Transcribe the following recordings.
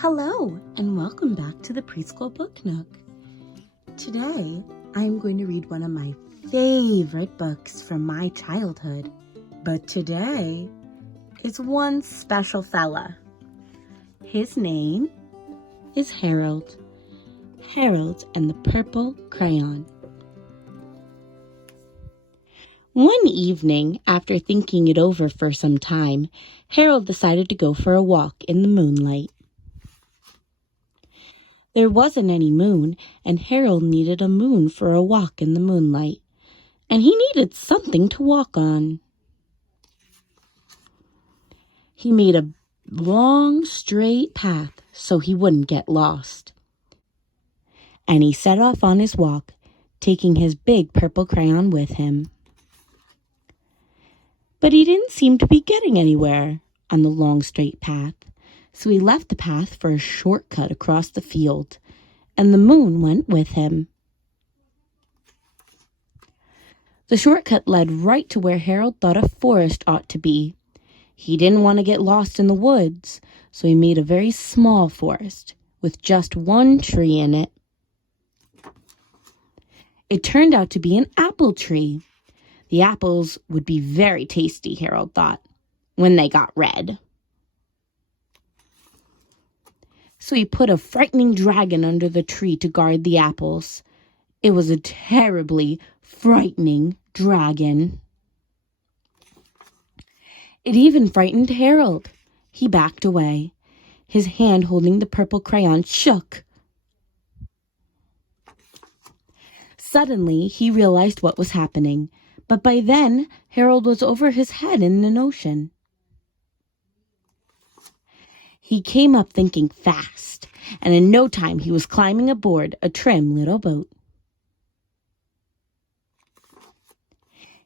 Hello, and welcome back to the Preschool Book Nook. Today, I'm going to read one of my favorite books from my childhood. But today, it's one special fella. His name is Harold. Harold and the Purple Crayon. One evening, after thinking it over for some time, Harold decided to go for a walk in the moonlight. There wasn't any moon, and Harold needed a moon for a walk in the moonlight, and he needed something to walk on. He made a long, straight path so he wouldn't get lost. And he set off on his walk, taking his big purple crayon with him. But he didn't seem to be getting anywhere on the long, straight path. So he left the path for a shortcut across the field, and the moon went with him. The shortcut led right to where Harold thought a forest ought to be. He didn't want to get lost in the woods, so he made a very small forest with just one tree in it. It turned out to be an apple tree. The apples would be very tasty, Harold thought, when they got red. So he put a frightening dragon under the tree to guard the apples. It was a terribly frightening dragon. It even frightened Harold. He backed away. His hand holding the purple crayon shook. Suddenly, he realized what was happening, but by then, Harold was over his head in an ocean. He came up thinking fast, and in no time he was climbing aboard a trim little boat.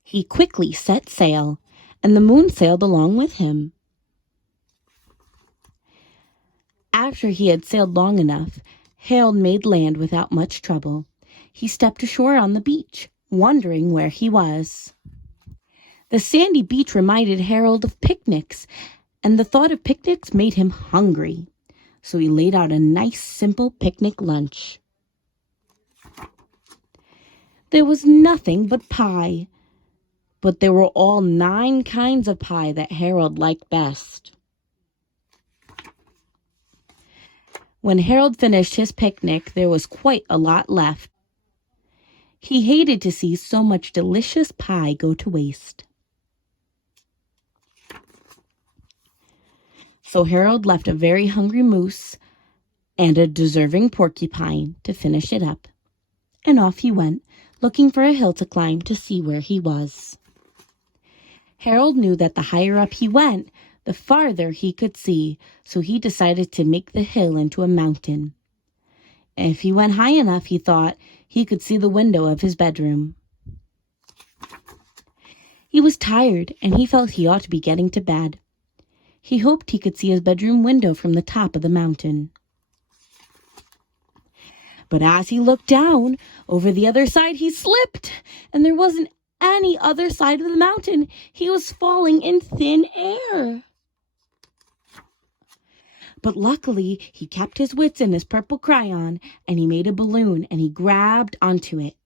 He quickly set sail, and the moon sailed along with him. After he had sailed long enough, Harold made land without much trouble. He stepped ashore on the beach, wondering where he was. The sandy beach reminded Harold of picnics, and the thought of picnics made him hungry. So he laid out a nice, simple picnic lunch. There was nothing but pie, but there were all 9 kinds of pie that Harold liked best. When Harold finished his picnic, there was quite a lot left. He hated to see so much delicious pie go to waste. So Harold left a very hungry moose and a deserving porcupine to finish it up. And off he went, looking for a hill to climb to see where he was. Harold knew that the higher up he went, the farther he could see, so he decided to make the hill into a mountain. If he went high enough, he thought, he could see the window of his bedroom. He was tired, and he felt he ought to be getting to bed. He hoped he could see his bedroom window from the top of the mountain. But as he looked down, over the other side he slipped, and there wasn't any other side of the mountain. He was falling in thin air. But luckily, he kept his wits in his purple crayon, and he made a balloon, and he grabbed onto it.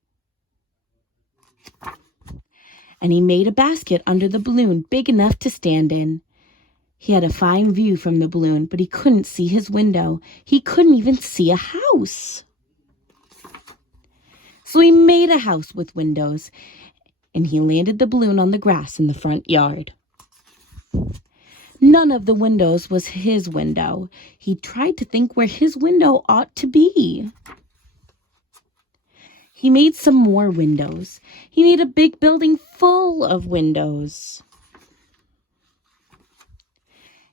And he made a basket under the balloon big enough to stand in. He had a fine view from the balloon, but he couldn't see his window. He couldn't even see a house. So he made a house with windows, and he landed the balloon on the grass in the front yard. None of the windows was his window. He tried to think where his window ought to be. He made some more windows. He made a big building full of windows.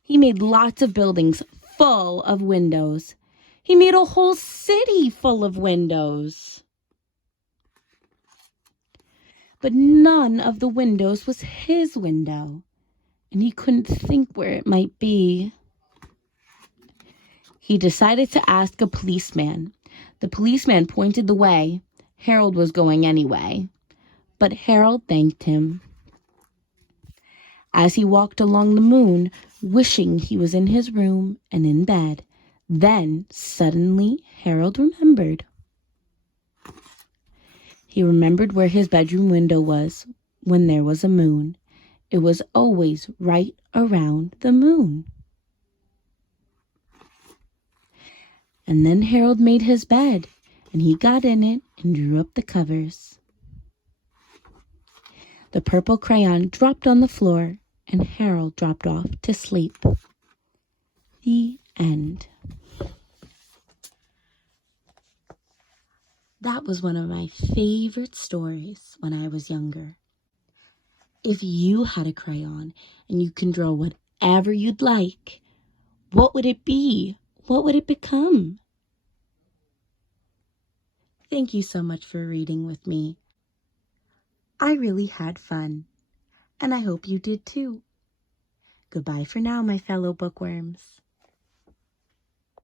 He made lots of buildings full of windows. He made a whole city full of windows. But none of the windows was his window, and he couldn't think where it might be. He decided to ask a policeman. The policeman pointed the way. Harold was going anyway, but Harold thanked him. As he walked along the moon, wishing he was in his room and in bed, Then, suddenly, Harold remembered. He remembered where his bedroom window was when there was a moon. It was always right around the moon. And then Harold made his bed, and he got in it and drew up the covers. The purple crayon dropped on the floor, and Harold dropped off to sleep. The end. That was one of my favorite stories when I was younger. If you had a crayon and you can draw whatever you'd like, what would it be? What would it become? Thank you so much for reading with me. I really had fun, and I hope you did too. Goodbye for now, my fellow bookworms.